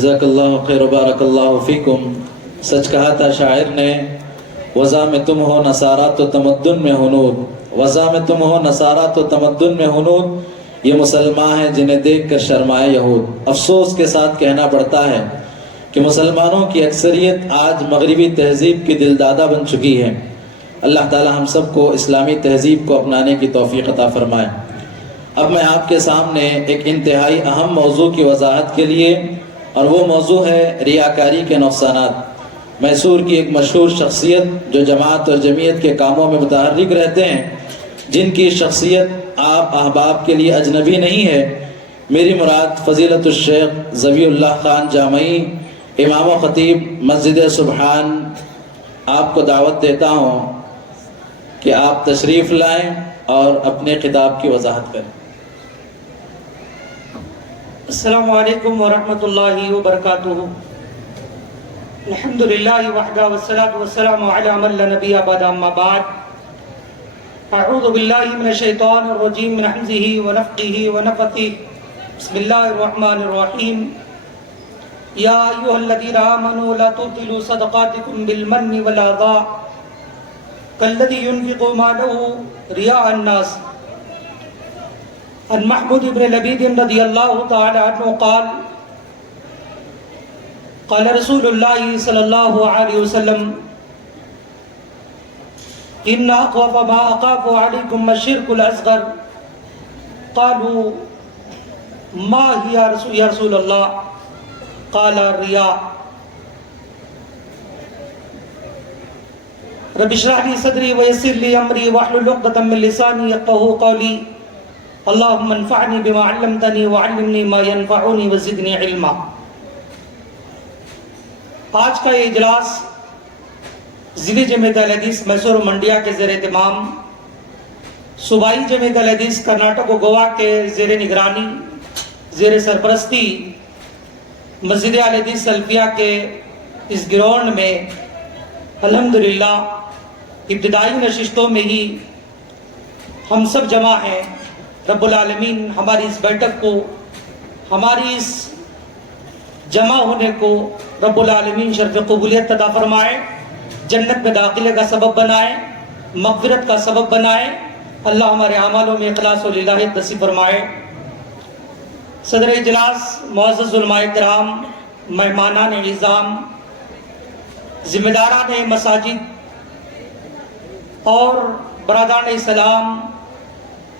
جزاک اللہ خیر و بارک اللہ فیکم. سچ کہا تھا شاعر نے، وضع میں تم ہو نصارہ تو تمدن میں ہنود، وضع میں تم ہو نصارہ تو تمدن میں ہنود، یہ مسلمان ہیں جنہیں دیکھ کر شرمائے یہود. افسوس کے ساتھ کہنا پڑتا ہے کہ مسلمانوں کی اکثریت آج مغربی تہذیب کی دلدادہ بن چکی ہے. اللہ تعالی ہم سب کو اسلامی تہذیب کو اپنانے کی توفیق عطا فرمائے. اب میں آپ کے سامنے ایک انتہائی اہم موضوع کی وضاحت کے لیے، اور وہ موضوع ہے ریاکاری کے نقصانات. میسور کی ایک مشہور شخصیت جو جماعت اور جمعیت کے کاموں میں متحرک رہتے ہیں، جن کی شخصیت آپ احباب کے لیے اجنبی نہیں ہے. میری مراد فضیلت الشیخ ظفی اللہ خان جامعی، امام و خطیب مسجد سبحان. آپ کو دعوت دیتا ہوں کہ آپ تشریف لائیں اور اپنے خطاب کی وضاحت کریں. السلام علیکم ورحمۃ اللہ وبرکاتہ. الحمد للہ وحدہ والصلاة والسلام علی من لا نبی بعد، اما بعد. اعوذ باللہ من الشیطان الرجیم من حمزہ ونفخہ ونفثہ. بسم اللہ الرحمن الرحیم. یا ایھا الذین آمنوا لا تبطلوا صدقاتکم بالمن والأذى كالذي ينفق ماله رياء الناس. عن محمود بن لبید رضی اللہ تعالی عنہ قال قال رسول اللہ صلی اللہ علیہ وسلم ان اخوف ما اخاف علیکم الشرک الاصغر. قالوا ما هي یا رسول اللہ؟ قال الرياء. رب اشرح لي صدري ويسر لي امري واحلل عقدة من لساني يفقهوا قولي. اللهم انفعني بما علمتني وعلمني ما ينفعني وزدني علما. آج کا یہ اجلاس ضلع جمعیت الحدیث میسور منڈیا کے زیر اہتمام، صوبائی جمعیت الحدیث کرناٹک و گوا کے زیر نگرانی، زیر سرپرستی مسجد الحدیث سلفیہ کے اس گراؤنڈ میں الحمدللہ ابتدائی نشستوں میں ہی ہم سب جمع ہیں. رب العالمین ہماری اس بیٹھک کو، ہماری اس جمع ہونے کو رب العالمین شرف قبولیت عطا فرمائے، جنت میں داخلے کا سبب بنائے، مغفرت کا سبب بنائے. اللہ ہمارے اعمالوں میں اخلاص و للہیت نصیب فرمائے. صدر اجلاس معزز علماء کرام، مہمانان اعظام، ذمہ داران مساجد اور برادران اسلام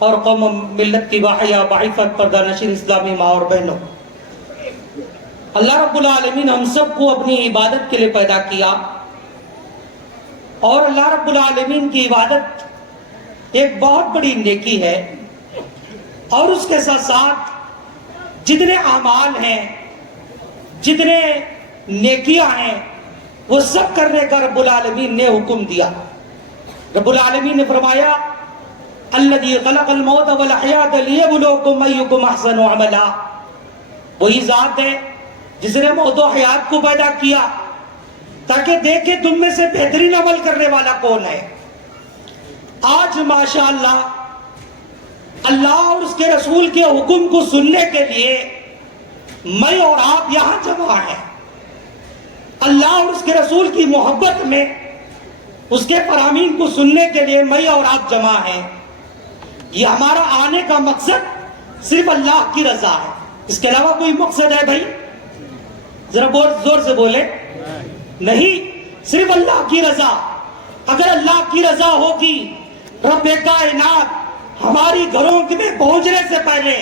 اور قوم ملت کی واحیہ باعفت پردہ نشین اسلامی ماں اور بہنوں، اللہ رب العالمین ہم سب کو اپنی عبادت کے لیے پیدا کیا، اور اللہ رب العالمین کی عبادت ایک بہت بڑی نیکی ہے. اور اس کے ساتھ ساتھ جتنے اعمال ہیں، جتنے نیکیاں ہیں، وہ سب کرنے کا رب العالمین نے حکم دیا. رب العالمین نے فرمایا الذی خلق الموت والحیات لیبلوکم ایکم احسن عملا. وہی ذات ہے جس نے موت و حیات کو پیدا کیا تاکہ دیکھے تم میں سے بہترین عمل کرنے والا کون ہے. آج ماشاءاللہ اللہ اور اس کے رسول کے حکم کو سننے کے لیے میں اور آپ یہاں جمع ہیں. اللہ اور اس کے رسول کی محبت میں اس کے فرامین کو سننے کے لیے میں اور آپ جمع ہیں. یہ ہمارا آنے کا مقصد صرف اللہ کی رضا ہے. اس کے علاوہ کوئی مقصد ہے بھائی؟ ذرا بہت زور سے بولے. نہیں، صرف اللہ کی رضا. اگر اللہ کی رضا ہوگی، رب کائنات ہماری گھروں میں پہنچنے سے پہلے،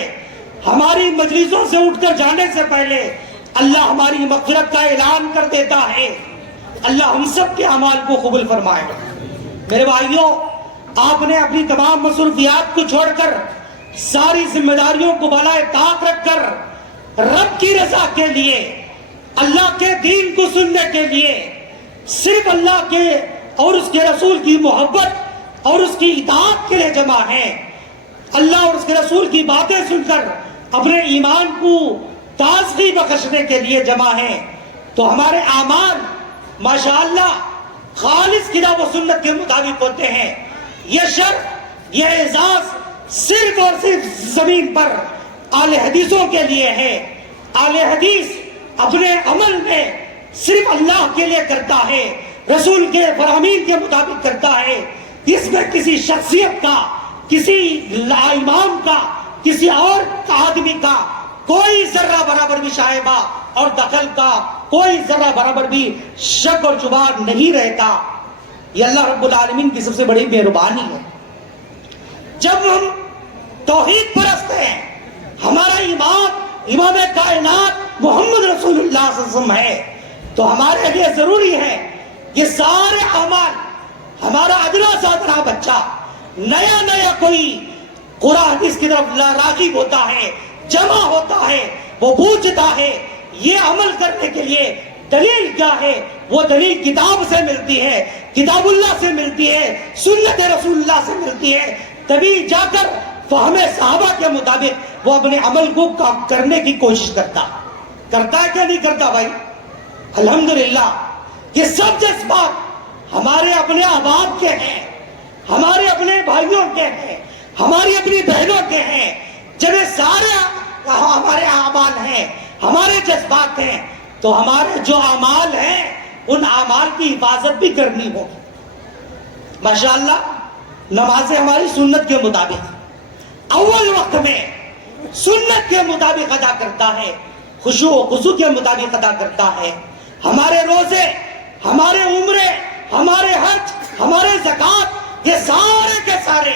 ہماری مجلسوں سے اٹھ کر جانے سے پہلے اللہ ہماری مغفرت کا اعلان کر دیتا ہے. اللہ ہم سب کے اعمال کو قبول فرمائے. میرے بھائیوں، آپ نے اپنی تمام مصروفیات کو چھوڑ کر، ساری ذمہ داریوں کو بالائے طاق رکھ کر رب کی رضا کے لیے، اللہ کے دین کو سننے کے لیے، صرف اللہ کے اور اس کے رسول کی محبت اور اس کی اطاعت کے لیے جمع ہیں. اللہ اور اس کے رسول کی باتیں سن کر اپنے ایمان کو تازگی بخشنے کے لیے جمع ہیں. تو ہمارے اعمال ماشاءاللہ خالص کتاب و سنت کے مطابق ہوتے ہیں. یہ شرف، یہ اعزاز صرف اور صرف زمین پر اہل حدیثوں کے لیے ہے. اہل حدیث اپنے عمل میں صرف اللہ کے لیے کرتا ہے، رسول کے فرامین کے مطابق کرتا ہے، اس میں کسی شخصیت کا، کسی امام کا، کسی اور آدمی کا کوئی ذرہ برابر بھی شائبہ اور دخل کا کوئی ذرہ برابر بھی شک اور شبہ نہیں رہتا. یہ اللہ رب العالمین کی سب سے بڑی مہربانی ہے. جب ہم توحید پرست ہیں، ہمارا امام کائنات محمد رسول اللہ صلی اللہ علیہ وسلم ہے، تو ہمارے لیے ضروری ہے کہ سارے اعمال، ہمارا ادنا سے ادنا بچہ نیا کوئی قرآن حدیث کی طرف راغب ہوتا ہے، جمع ہوتا ہے، وہ پوچھتا ہے یہ عمل کرنے کے لیے دلیل کیا ہے. وہ دلیل کتاب سے ملتی ہے، کتاب اللہ سے ملتی ہے، سنت رسول اللہ سے ملتی ہے. تبھی جا کر فہم صحابہ کے مطابق وہ اپنے عمل کو کرنے کی کوشش کرتا ہے کیا نہیں کرتا بھائی؟ الحمدللہ یہ سب جذبات ہمارے اپنے احباب کے ہیں، ہمارے اپنے بھائیوں کے ہیں، ہماری اپنی بہنوں کے ہیں. جب یہ سارے ہمارے اعمال ہیں، ہمارے جذبات ہیں، تو ہمارے جو اعمال ہیں ان اعمال کی حفاظت بھی کرنی ہوگی. ماشاءاللہ نمازیں ہماری سنت کے مطابق اول وقت میں سنت کے مطابق ادا کرتا ہے، خشوع و خضوع کے مطابق ادا کرتا ہے. ہمارے روزے، ہمارے عمرے، ہمارے حج، ہمارے زکوٰۃ، یہ سارے کے سارے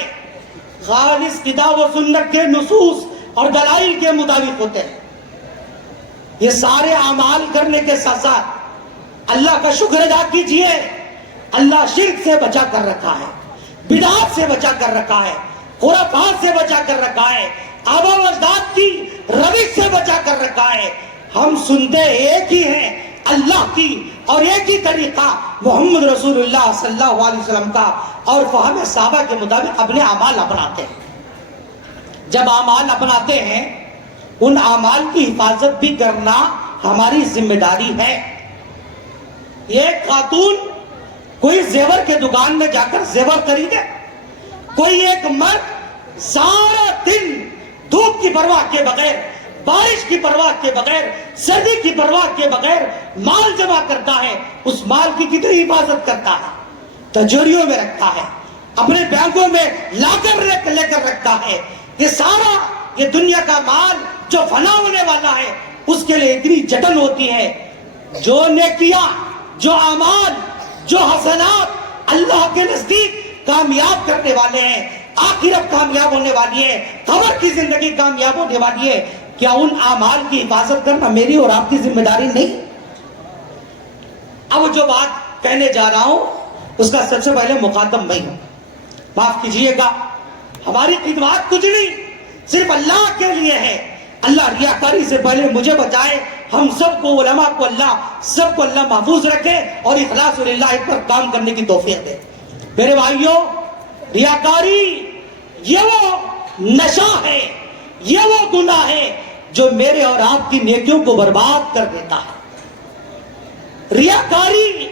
خالص کتاب و سنت کے نصوص اور دلائل کے مطابق ہوتے ہیں. یہ سارے اعمال کرنے کے ساتھ ساتھ اللہ کا شکر ادا کیجئے، اللہ شرک سے بچا کر رکھا ہے، بدعات سے بچا کر رکھا ہے، خرافات سے بچا کر رکھا ہے، آبا و اجداد کی روش سے بچا کر رکھا ہے. ہم سنتے ایک ہی ہیں اللہ کی، اور ایک ہی طریقہ محمد رسول اللہ صلی اللہ علیہ وسلم کا، اور فہم صحابہ کے مطابق اپنے اعمال اپناتے ہیں. جب اعمال اپناتے ہیں ان اعمال کی حفاظت بھی کرنا ہماری ذمہ داری ہے. ایک خاتون کوئی زیور کے دکان میں جا کر زیور خریدے، کوئی ایک مرد سارا دن دھوپ کی پرواہ کے بغیر، بارش کی پرواہ کے بغیر، سردی کی پرواہ کے بغیر مال جمع کرتا ہے. اس مال کی کتنی حفاظت کرتا ہے؟ تجوریوں میں رکھتا ہے، اپنے بینکوں میں لا کر لے کر رکھتا ہے. یہ سارا یہ دنیا کا مال جو فنا ہونے والا ہے اس کے لیے اتنی جٹن ہوتی ہے. جو نیکیاں، جو اعمال، جو حسنات اللہ کے نزدیک کامیاب کرنے والے ہیں، آخرت کامیاب ہونے والی ہے، قبر کی زندگی کامیاب ہونے والی ہے، کیا ان اعمال کی حفاظت کرنا میری اور آپ کی ذمہ داری نہیں؟ اب جو بات کہنے جا رہا ہوں اس کا سب سے پہلے مقدم میں ہوں، معاف کیجئے گا. ہماری خدمات کچھ نہیں، صرف اللہ کے لیے ہے. اللہ ریاکاری سے پہلے مجھے بچائے، ہم سب کو، علماء کو سب کو اللہ محفوظ رکھے اور اخلاص للہ پر کام کرنے کی توفیق دے. میرے بھائیوں، ریاکاری یہ وہ نشہ ہے، یہ وہ گناہ ہے جو میرے اور آپ کی نیکیوں کو برباد کر دیتا ہے. ریاکاری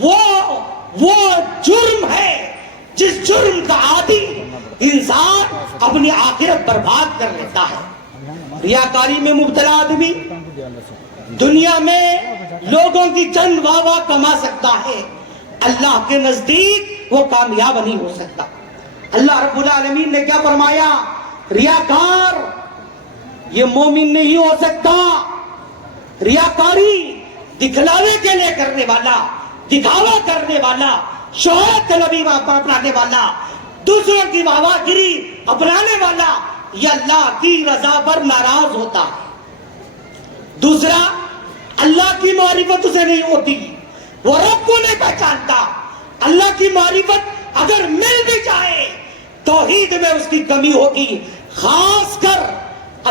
وہ جرم ہے جس جرم کا عادی انسان اپنی آخرت برباد کر لیتا ہے. ریاکاری میں مبتلا آدمی دنیا میں لوگوں کی چند واہ کما سکتا ہے، اللہ کے نزدیک وہ کامیاب نہیں ہو سکتا. اللہ رب العالمین نے کیا فرمایا؟ ریاکار یہ مومن نہیں ہو سکتا. ریاکاری دکھلاوے کے لیے کرنے والا، دکھاوا کرنے والا، شہرت طلبی اپنانے والا، دوسروں کی واہ گیری اپنانے والا، یہ اللہ کی رضا پر ناراض ہوتا ہے. دوسرا، اللہ کی معرفت اسے نہیں ہوتی، وہ رب کو نہیں پہچانتا. اللہ کی معرفت اگر مل بھی جائے توحید میں اس کی کمی ہوگی. خاص کر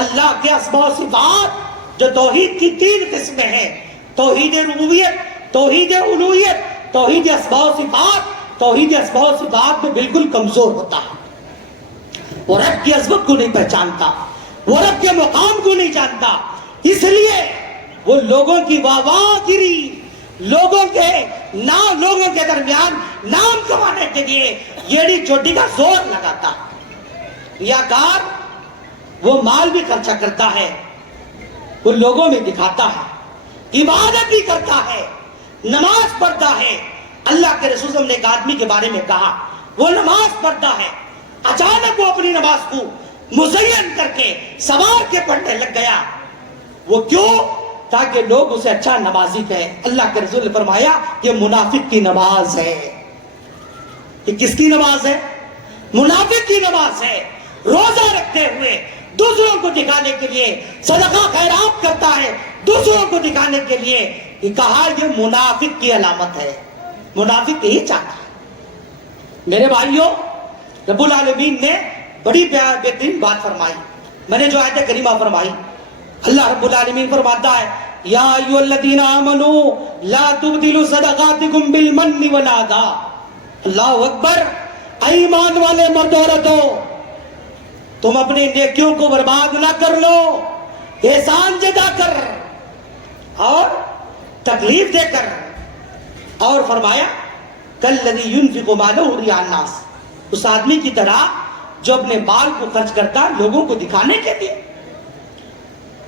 اللہ کے اسماء و صفات جو توحید کی 3 قسمیں ہیں، توحید ربوبیت، توحید الوہیت، توحید اسماء و صفات. توحید اسماء و صفات میں بالکل کمزور ہوتا ہے. وہ رب کی عظمت کو نہیں پہچانتا، وہ رب کے مقام کو نہیں جانتا. اس لیے وہ لوگوں کی واہ گیری، لوگوں کے درمیان نام کمانے کے لیے ایڑی چوٹی کا زور لگاتا. ریاکار وہ مال بھی خرچہ کرتا ہے، وہ لوگوں میں دکھاتا ہے، عبادت بھی کرتا ہے، نماز پڑھتا ہے. اللہ کے رسول صلی اللہ علیہ وسلم نے ایک آدمی کے بارے میں کہا وہ نماز پڑھتا ہے، اچانک وہ اپنی نماز کو مزین کر کے سوار کے پڑھنے لگ گیا. وہ کیوں؟ تاکہ لوگ اسے اچھا نمازی کہیں. اللہ کے رسول نے فرمایا یہ منافق کی نماز ہے. یہ کس کی نماز ہے؟ منافق کی نماز ہے. روزہ رکھتے ہوئے دوسروں کو دکھانے کے لیے صدقہ خیرات کرتا ہے، دوسروں کو دکھانے کے لیے. یہ کہا یہ منافق کی علامت ہے. منافق یہی چاہتا ہے. میرے بھائیوں، رب العالمین نے بڑی بہترین بات فرمائی. میں نے جو آیت کریمہ فرمائی، اللہ رب العالمین فرماتا ہے یا ایھا الذین آمنوا لا تبدلوا صدقاتکم بالمن والاذی. اللہ اکبر. ایمان والے مرد عورتوں، تم اپنی نیکیوں کو برباد نہ کر لو، احسان جدا کر اور تکلیف دے کر. اور فرمایا کالذی ينفق مالہ رئاء الناس، اس آدمی کی طرح جو اپنے مال کو خرچ کرتا لوگوں کو دکھانے کے لیے.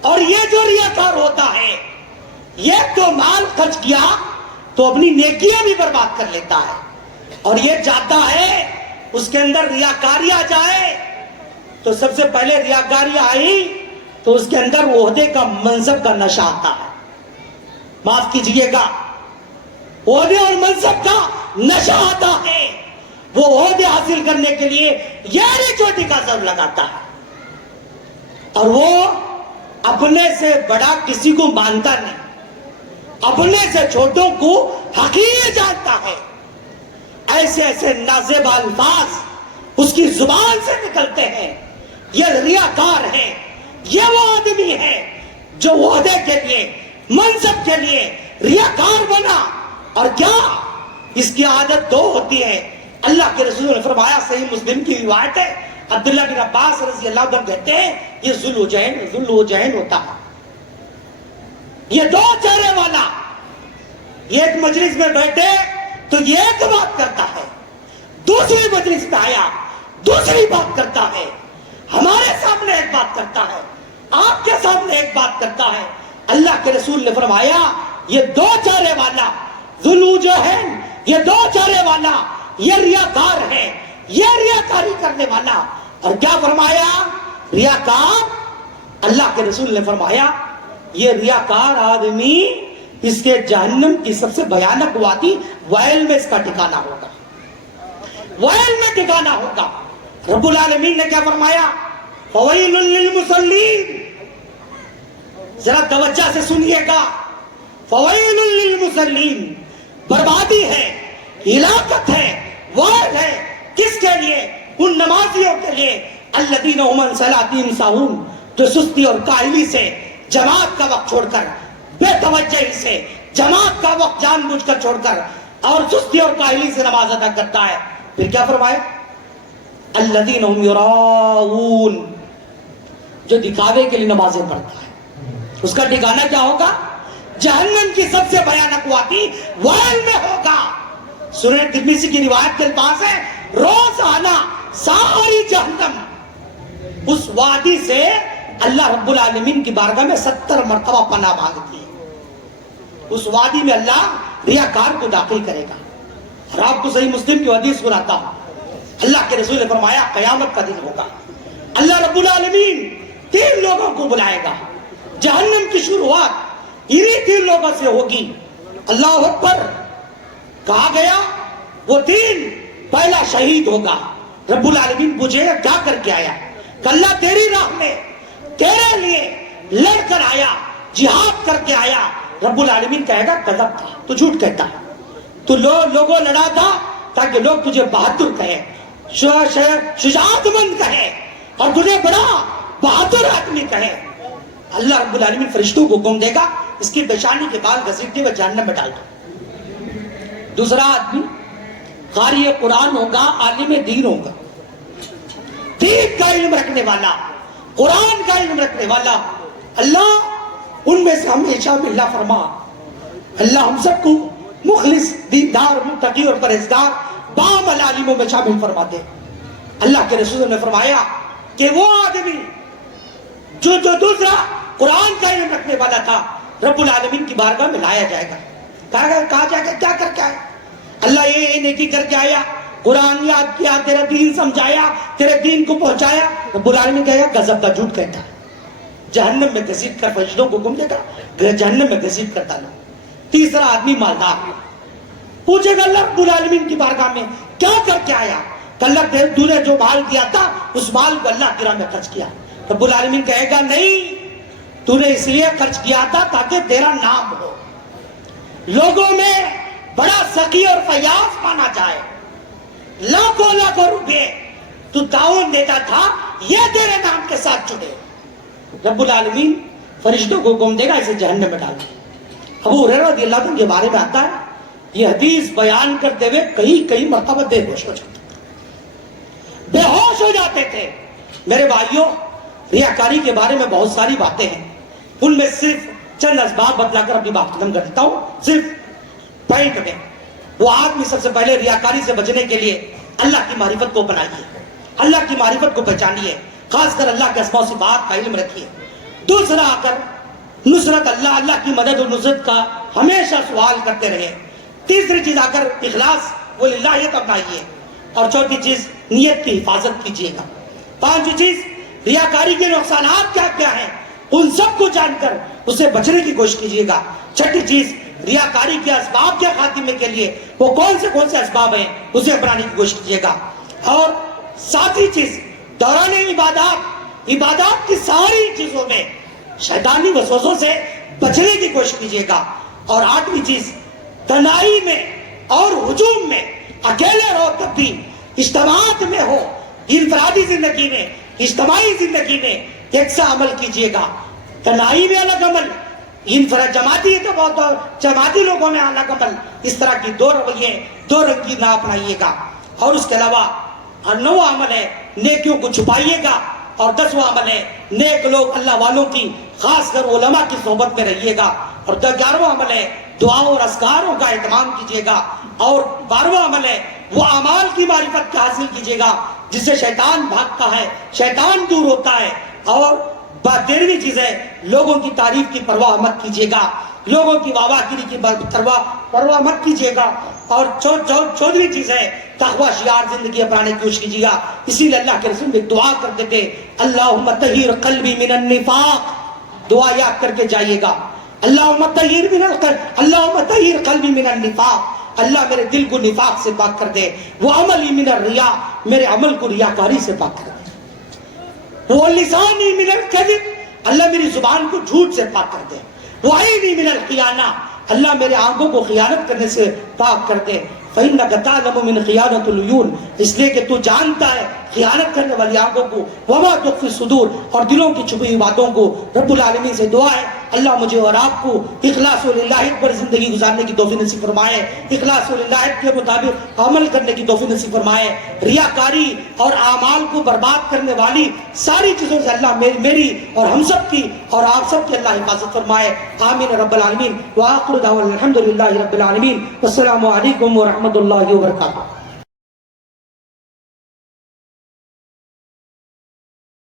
اور یہ جو ریاکار ہوتا ہے، یہ تو مال خرچ کیا تو اپنی نیکیاں بھی برباد کر لیتا ہے. اور یہ چاہتا ہے اس کے اندر ریاکاری آ جائے. تو سب سے پہلے ریاکاری آئی تو اس کے اندر عہدے کا، منصب کا نشہ آتا ہے. معاف کیجئے گا، عہدے اور منصب کا نشہ آتا ہے. وہ عہدے حاصل کرنے کے لیے یاری چوٹی کا زور لگاتا ہے، اور وہ اپنے سے بڑا کسی کو مانتا نہیں، اپنے سے چھوٹوں کو حقیر جانتا ہے. ایسے ایسے نازیب الفاظ اس کی زبان سے نکلتے ہیں. یہ ریاکار ہے. یہ وہ آدمی ہے جو عہدے کے لیے، منصب کے لیے ریاکار بنا. اور کیا اس کی عادت دو ہوتی ہے. اللہ کے رسول نے فرمایا، صحیح مسلم کی روایت ہے، عبداللہ بن عباس رضی اللہ عنہ کہتے ہیں یہ ذوالوجہین ہوتا ہے. یہ دو چہرے والا. یہ ایک مجلس میں بیٹھے تو یہ ایک بات کرتا ہے، دوسری مجلس میں آیا دوسری بات کرتا ہے، ہمارے سامنے ایک بات کرتا ہے، آپ کے سامنے ایک بات کرتا ہے. اللہ کے رسول نے فرمایا یہ دو چہرے والا ذوالوجہین، یہ دو چہرے والا، یہ ریاکار ہے، یہ ریاکاری کرنے والا. اور کیا فرمایا؟ ریاکار. اللہ کے رسول نے فرمایا یہ ریاکار آدمی، اس کے جہنم کی سب سے بھیانک وادی ویل میں اس کا ٹھکانہ ہوگا. ویل میں ٹھکانہ ہوگا. رب العالمین نے کیا فرمایا؟ فویل للمصلین. ذرا توجہ سے سنیے گا. فویل للمصلین، بربادی ہے، ہلاکت ہے، ویل ہے. کس کے لیے؟ ان نمازیوں کے لیے الذین هم عن صلاتهم ساہون، جو سستی اور کاہلی سے جماعت کا وقت چھوڑ کر، بے توجہی سے جماعت کا وقت جان بوجھ کر چھوڑ کر اور سستی اور کاہلی سے نماز ادا کرتا ہے. پھر کیا فرمایا؟ الذین هم یراؤون، جو دکھاوے کے لیے نمازیں پڑھتا ہے، اس کا ٹھکانہ کیا ہوگا؟ جہنم کی سب سے بھیانک وادی ویل میں ہوگا. سورہ ترمذی کی روایت کے الفاظ ہے روزانہ ساری جہنم اس وادی سے اللہ رب العالمین کی بارگاہ میں 70 مرتبہ پناہ مانگتی ہے. اس وادی میں اللہ ریاکار کو داخل کرے گا. اور آپ کو صحیح مسلم کی حدیث سناتا ہوں. اللہ کے رسول نے فرمایا قیامت کا دن ہوگا، اللہ رب العالمین 3 لوگوں کو بلائے گا. جہنم کی شروعات انہی 3 لوگوں سے ہوگی. اللہ اکبر. کہا گیا وہ 3، پہلا شہید ہوگا. رب العالمین پوچھے گا کیا کر کے آیا؟ کہ اللہ تیری راہ میں تیرے لیے لڑ کر آیا، جہاد کر کے آیا. رب العالمین کہے گا کذب تھا، تو جھوٹ کہتا ہے، تو لوگوں لڑا تھا تاکہ لوگ تجھے بہادر کہیں، شجاعت مند کہیں، اور تجھے بڑا بہادر آدمی کہیں. اللہ رب العالمین فرشتوں کو حکم دے گا اس کی پیشانی کے بال گھسیٹتے ہوئے جہنم میں ڈال دو. دوسرا آدمی قاری قرآن ہوگا، عالم دین ہوگا، دین کا علم رکھنے والا، قرآن کا علم رکھنے والا. اللہ ان میں سے ہمیں شامل اللہ فرما. اللہ ہم سب کو مخلص، دیندار، متقی اور پرہیزگار بعمل عالموں میں شامل فرما دے. اللہ کے رسول نے فرمایا کہ وہ آدمی جو دوسرا قرآن کا علم رکھنے والا تھا، رب العالمین کی بارگاہ میں لایا جائے گا. کہا جائے گا کیا کر کے آیا؟ اللہ یہ نیکی کر کے آیا, قرآن یاد کیا, تیرا دین سمجھایا, تیرے دین کو پہنچایا. رب العالمین کہے گا غضب کا جھوٹ کہتا ہے, جہنم میں گھسیٹ کر فرشتوں کو حکم دے گا جہنم میں گھسیٹ کر ڈالو. تیسرا آدمی مالدار پوچھے گا اللہ رب العالمین کی بارگاہ میں کیا کر کے آیا؟ کہ اللہ تو نے جو مال دیا تھا اس مال کو اللہ کی راہ میں خرچ کیا. رب العالمین کہے گا نہیں, تو نے اس لیے خرچ کیا تھا تاکہ تیرا نام ہو, لوگوں میں بڑا سخی اور فیاض مانا جائے. لاکھوں لاکھوں روپے تو تعاون دیتا تھا, یہ تیرے نام کے ساتھ جڑے. رب العالمین فرشتوں کو حکم دے گا اسے جہنم میں ڈال. ابو ہریرہ رضی اللہ عنہ کے بارے میں آتا ہے, یہ حدیث بیان کرتے ہوئے کئی مرتبہ بے ہوش ہو جاتے تھے. میرے بھائیوں, ریاکاری کے بارے میں بہت ساری باتیں ہیں, ان میں صرف چند اسباب بتلا کر اپنی بات ختم کر دیتا ہوں. صرف پوائنٹ میں, وہ آدمی سب سے پہلے ریاکاری سے بچنے کے لیے اللہ کی معرفت کو اپنائیے, اللہ کی معرفت کو پہچانیے, خاص کر اللہ کے اسماء و صفات کا علم رکھیے. دوسرا آ کر نصرت اللہ کی مدد اور نصرت کا ہمیشہ سوال کرتے رہے. تیسری چیز آ کر اخلاص وللہیت اپنائیے. اور چوتھی چیز نیت کی حفاظت کیجیے گا. پانچویں چیز ریاکاری کے نقصانات کیا کیا ہیں ان سب کو جان کر اسے بچنے کی کوشش کیجیے گا. چھٹی چیز ریاکاری کے اسباب کے خاتمے کے لیے وہ کون سے اسباب ہیں اسے اپنانے کی کوشش کیجیے گا. اور ساتویں چیز دوران عبادات کی ساری چیزوں میں شیطانی وسوسوں سے بچنے کی کوشش کیجیے گا. اور آٹھویں چیز تنہائی میں اور ہجوم میں, اکیلے رہو تب بھی, اجتماعات میں ہو, انفرادی زندگی میں, اجتماعی زندگی میں یکساں عمل کیجیے گا. تنہائی میں الگ عمل, جماعتی تو بہت جماعتی لوگوں میں الگ عمل. اس طرح کی دو رویے, دو رنگی نہ اپنائیے گا. اور اس کے علاوہ 9واں عمل ہے نیکیوں کو چھپائیے گا. اور 10واں عمل ہے نیک لوگ اللہ والوں کی, خاص کر علماء کی صحبت میں رہیے گا. اور 11واں عمل ہے دعاؤں اور اذکاروں کا اہتمام کیجیے گا. اور 12واں عمل ہے وہ اعمال کی معرفت کا حاصل کیجیے گا جس سے شیطان بھاگتا ہے, شیطان دور ہوتا ہے. اور 13ویں چیز ہے لوگوں کی تعریف کی پرواہ مت کیجیے گا, لوگوں کی واہ واہ گیری کی پرواہ مت کیجیے گا. اور 14ویں چیز ہے تقوی شعار زندگی اپنانے کی کوشش کیجیے گا. اسی لیے اللہ کے رسول بھی دعا کرتے تھے اللہم طہر قلبی من النفاق, دعا یاد کر کے جائیے گا. اللہم طہر قلبی من النفاق, اللہ میرے دل کو نفاق سے پاک کر دے. وعملی من الریا, میرے عمل کو ریاکاری سے پاک کر دے. ولسانی من الکذب, اللہ میری زبان کو جھوٹ سے پاک کر دے. وعینی من الخیانہ, اللہ میرے آنکھوں کو خیانت کرنے سے پاک کر دے. فَإِنَّكَ تَعْلَمُ مِنْ خِيَانَةِ الْعُيُونِ, اس لیے کہ تو جانتا ہے خیانت کرنے والی آنکھوں کو. وَمَا تُخْفِي الصُّدُورِ, اور دلوں کی چھپی ہوئی باتوں کو. رب العالمین سے دعا ہے اللہ مجھے اور آپ کو اخلاص و للہیت پر زندگی گزارنے کی توفیق نصیب فرمائے, اخلاص و للہیت کے مطابق عمل کرنے کی توفیق نصیب فرمائے. ریاکاری اور اعمال کو برباد کرنے والی ساری چیزوں سے اللہ میری اور ہم سب کی اور آپ سب کی اللہ حفاظت فرمائے. آمین رب العالمین. وآخر دعوانا الحمدللہ رب العالمین. والسلام علیکم ورحمۃ اللہ وبرکاتہ.